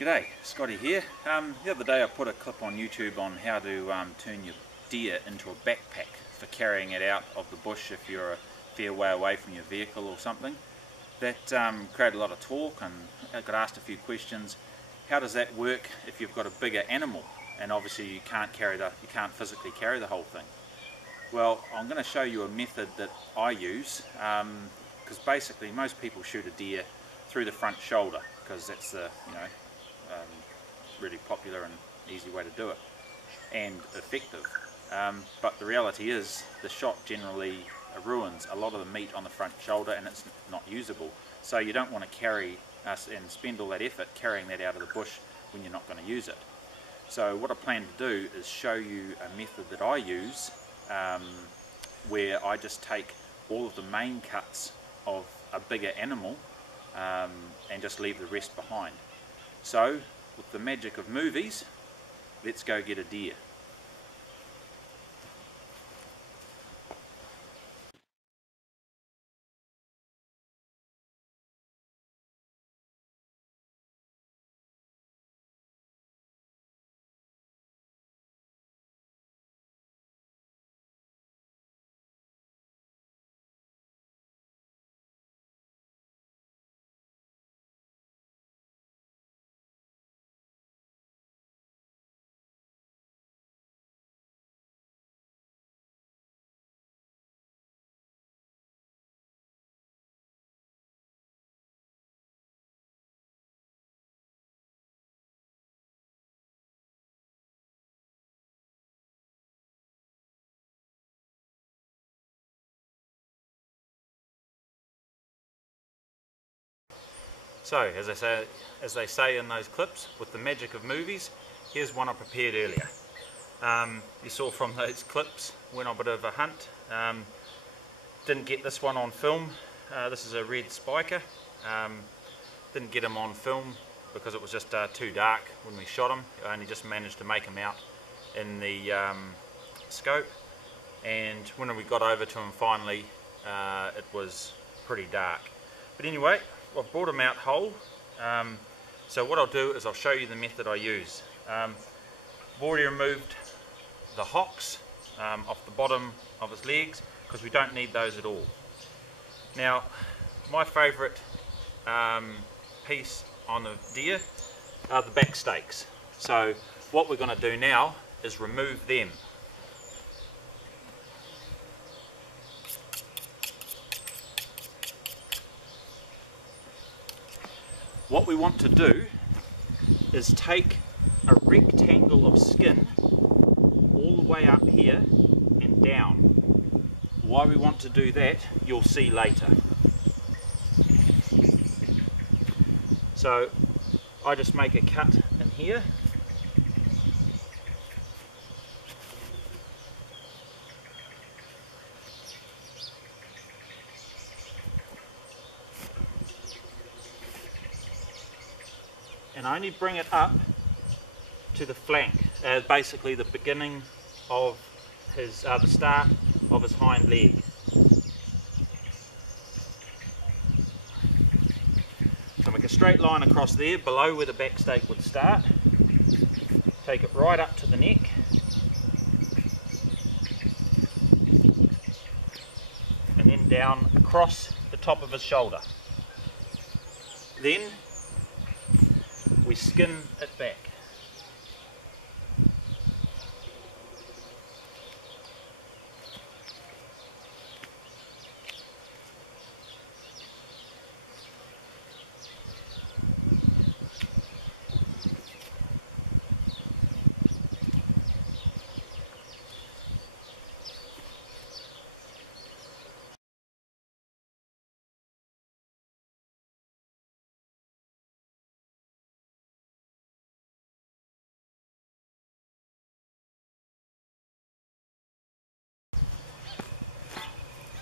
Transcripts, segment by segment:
G'day, Scotty here. The other day I put a clip on YouTube on how to turn your deer into a backpack for carrying it out of the bush if you're a fair way away from your vehicle or something. That created a lot of talk, and I got asked a few questions. How does that work if you've got a bigger animal and obviously you can't physically carry the whole thing? Well, I'm going to show you a method that I use, because basically most people shoot a deer through the front shoulder because that's the really popular and easy way to do it and effective. But the reality is the shot generally ruins a lot of the meat on the front shoulder and it's not usable. So you don't want to carry and spend all that effort carrying that out of the bush when you're not going to use it. So what I plan to do is show you a method that I use where I just take all of the main cuts of a bigger animal and just leave the rest behind. So with the magic of movies, let's go get a deer. So, as they say in those clips, with the magic of movies, here's one I prepared earlier. You saw from those clips, went on a bit of a hunt. Didn't get this one on film. This is a red spiker. Didn't get him on film because it was just too dark when we shot him. I only just managed to make him out in the scope. And when we got over to him finally, it was pretty dark. But anyway, I've brought him out whole. So what I'll do is I'll show you the method I use. I've already removed the hocks off the bottom of his legs because we don't need those at all. Now, my favourite piece on the deer are the back stakes. So what we're going to do now is remove them. What we want to do is take a rectangle of skin all the way up here and down. Why we want to do that, you'll see later. So I just make a cut in here. And I only bring it up to the flank, basically the beginning of his, the start of his hind leg. And make a straight line across there, below where the back stake would start. Take it right up to the neck. And then down across the top of his shoulder. Then we skin it back.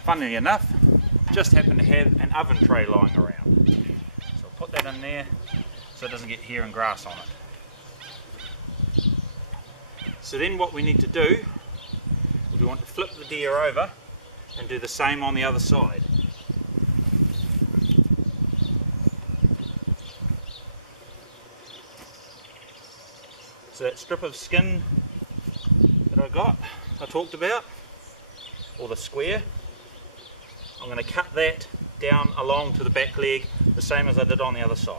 Funnily enough, just happen to have an oven tray lying around. So I'll put that in there so it doesn't get hair and grass on it. So then what we need to do, we want to flip the deer over and do the same on the other side. So that strip of skin that I talked about, or the square, I'm going to cut that down along to the back leg, the same as I did on the other side.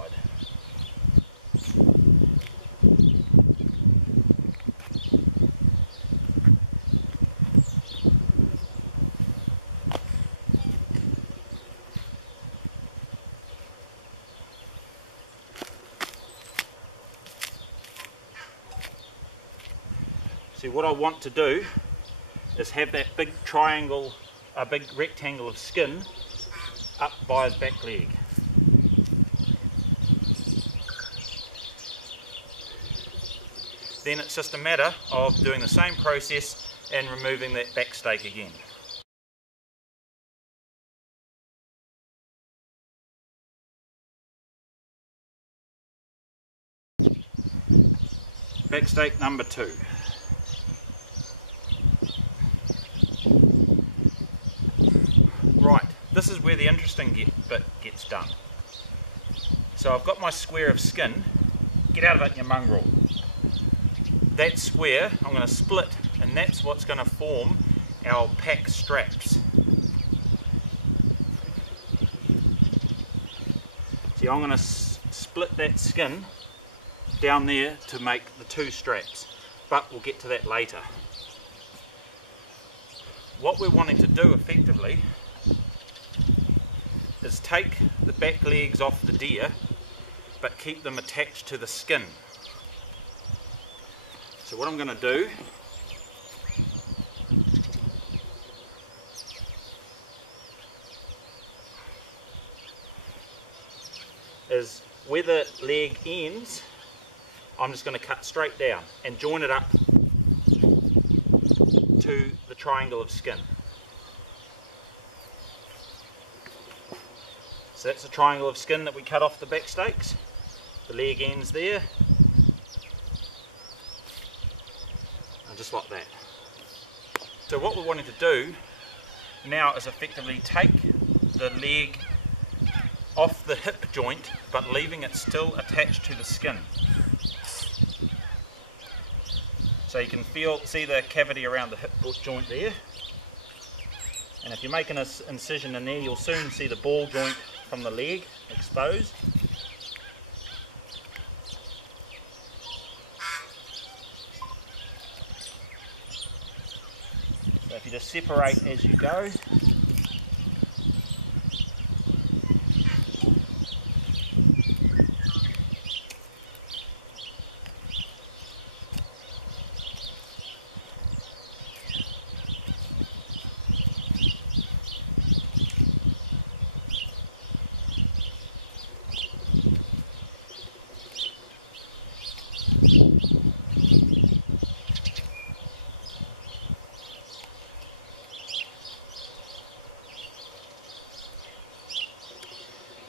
See, what I want to do is have that big triangle, a big rectangle of skin up by his back leg. Then it's just a matter of doing the same process and removing that back stake again. Back stake number 2. Right, this is where the interesting bit gets done. So I've got my square of skin. Get out of it, you mongrel. That square I'm going to split, and that's what's going to form our pack straps. See, I'm going to split that skin down there to make the 2 straps, but we'll get to that later. What we're wanting to do effectively is take the back legs off the deer, but keep them attached to the skin. So what I'm going to do is, where the leg ends, I'm just going to cut straight down and join it up to the triangle of skin. So that's the triangle of skin that we cut off the back stakes. The leg ends there. Just like that. So what we're wanting to do now is effectively take the leg off the hip joint, but leaving it still attached to the skin. So you can see the cavity around the hip joint there. And if you make an incision in there, you'll soon see the ball joint from the leg exposed. So if you just separate as you go.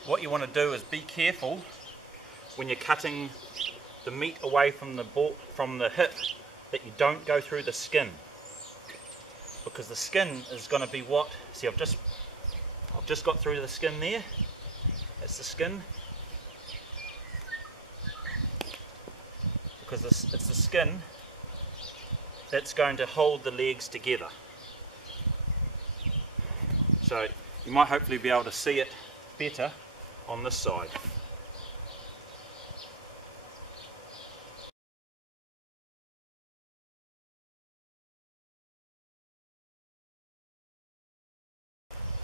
What you want to do is be careful when you're cutting the meat away from the hip that you don't go through the skin, because the skin is going to be what, see, I've just got through the skin there. That's the skin, because it's the skin that's going to hold the legs together. So you might hopefully be able to see it better on this side.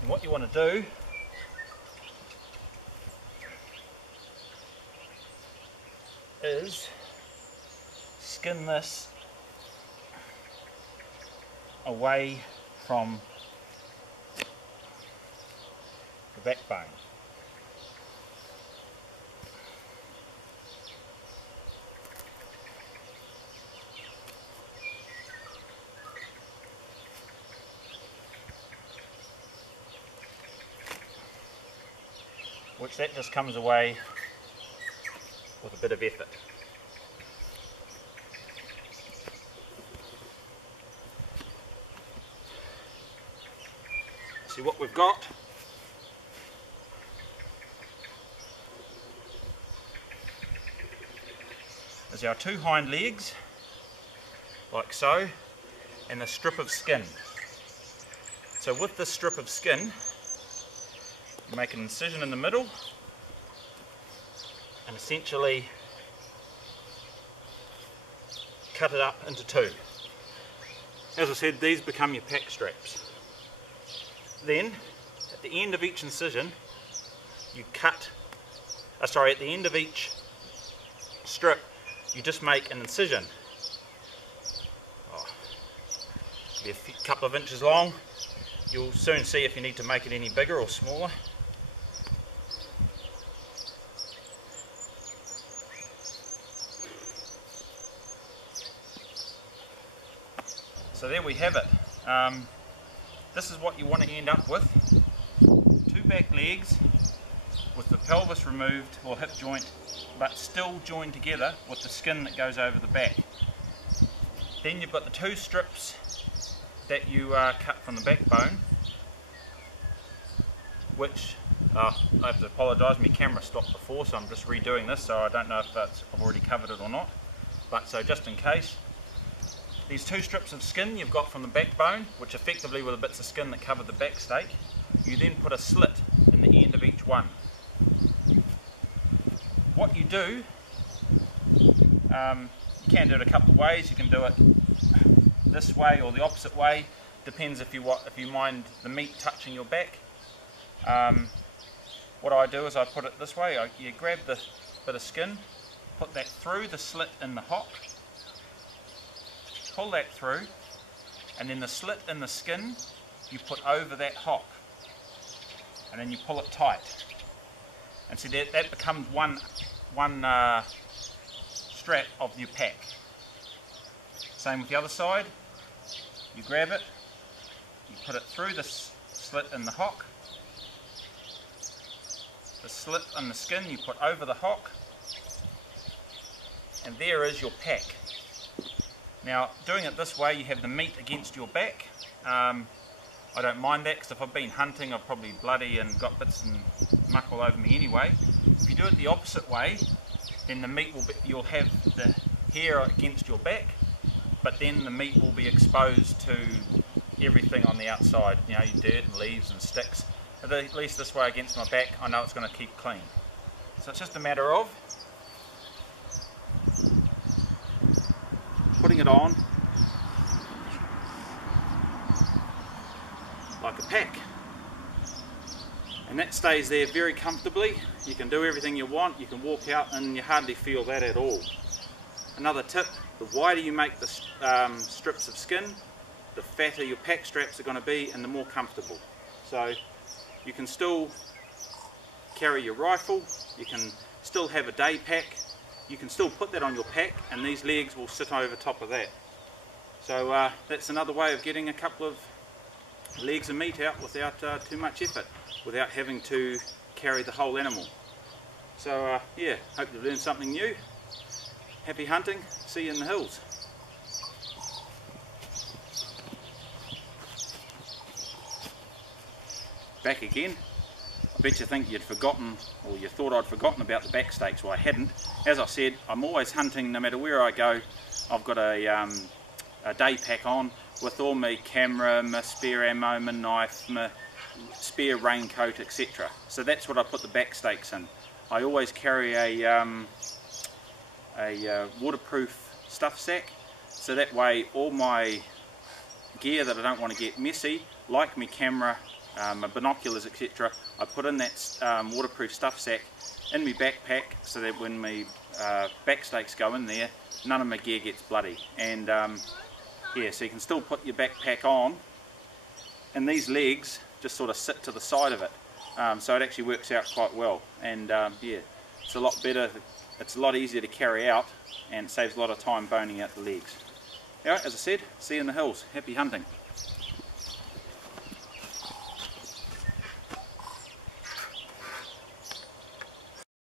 What you want to do is skin this away from the backbone. Which that just comes away with a bit of effort. See, what we've got is our two hind legs, like so, and a strip of skin. So with this strip of skin, make an incision in the middle, and essentially cut it up into two. As I said, these become your pack straps. Then, at the end of each incision, you cut, at the end of each strip, you just make an incision. Be a couple of inches long. You'll soon see if you need to make it any bigger or smaller. So there we have it. This is what you want to end up with. Two back legs with the pelvis removed or hip joint, but still joined together with the skin that goes over the back. Then you've got the two strips that you cut from the backbone, which I have to apologise, my camera stopped before, so I'm just redoing this, so I don't know if that's I've already covered it or not. But so just in case, these two strips of skin you've got from the backbone, which effectively were the bits of skin that covered the back stake, you then put a slit in the end of each one. What you do, you can do it a couple of ways. You can do it this way or the opposite way. Depends if you mind the meat touching your back. What I do is I put it this way. You grab the bit of skin, put that through the slit in the hock, pull that through, and then the slit in the skin you put over that hock, and then you pull it tight. And see that becomes one strap of your pack. Same with the other side. You grab it, you put it through the slit in the hock, the slit in the skin you put over the hock, and there is your pack. Now, doing it this way, you have the meat against your back. I don't mind that, because if I've been hunting, I've probably bloody and got bits and muck all over me anyway. If you do it the opposite way, then the meat you'll have the hair against your back, but then the meat will be exposed to everything on the outside, you know, your dirt, leaves and sticks. But at least this way against my back, I know it's going to keep clean. So it's just a matter of putting it on like a pack, and that stays there very comfortably. You can do everything you want, you can walk out and you hardly feel that at all. Another tip, the wider you make the strips of skin, the fatter your pack straps are going to be and the more comfortable. So you can still carry your rifle, you can still have a day pack, you can still put that on your pack, and these legs will sit over top of that. So that's another way of getting a couple of legs of meat out without too much effort, without having to carry the whole animal. So yeah, hope you learned something new. Happy hunting, see you in the hills. Back again. I bet you think you'd forgotten, or you thought I'd forgotten about the back stakes. Well, I hadn't. As I said, I'm always hunting no matter where I go. I've got a day pack on with all my camera, my spare ammo, my knife, my spare raincoat, etc. So that's what I put the back stakes in. I always carry a waterproof stuff sack, so that way all my gear that I don't want to get messy, like my camera, my binoculars, etc., I put in that waterproof stuff sack in my backpack, so that when my back stakes go in there, none of my gear gets bloody. And yeah, so you can still put your backpack on, and these legs just sort of sit to the side of it, so it actually works out quite well. And yeah, it's a lot better, it's a lot easier to carry out, and it saves a lot of time boning out the legs. Alright, as I said, see you in the hills. Happy hunting.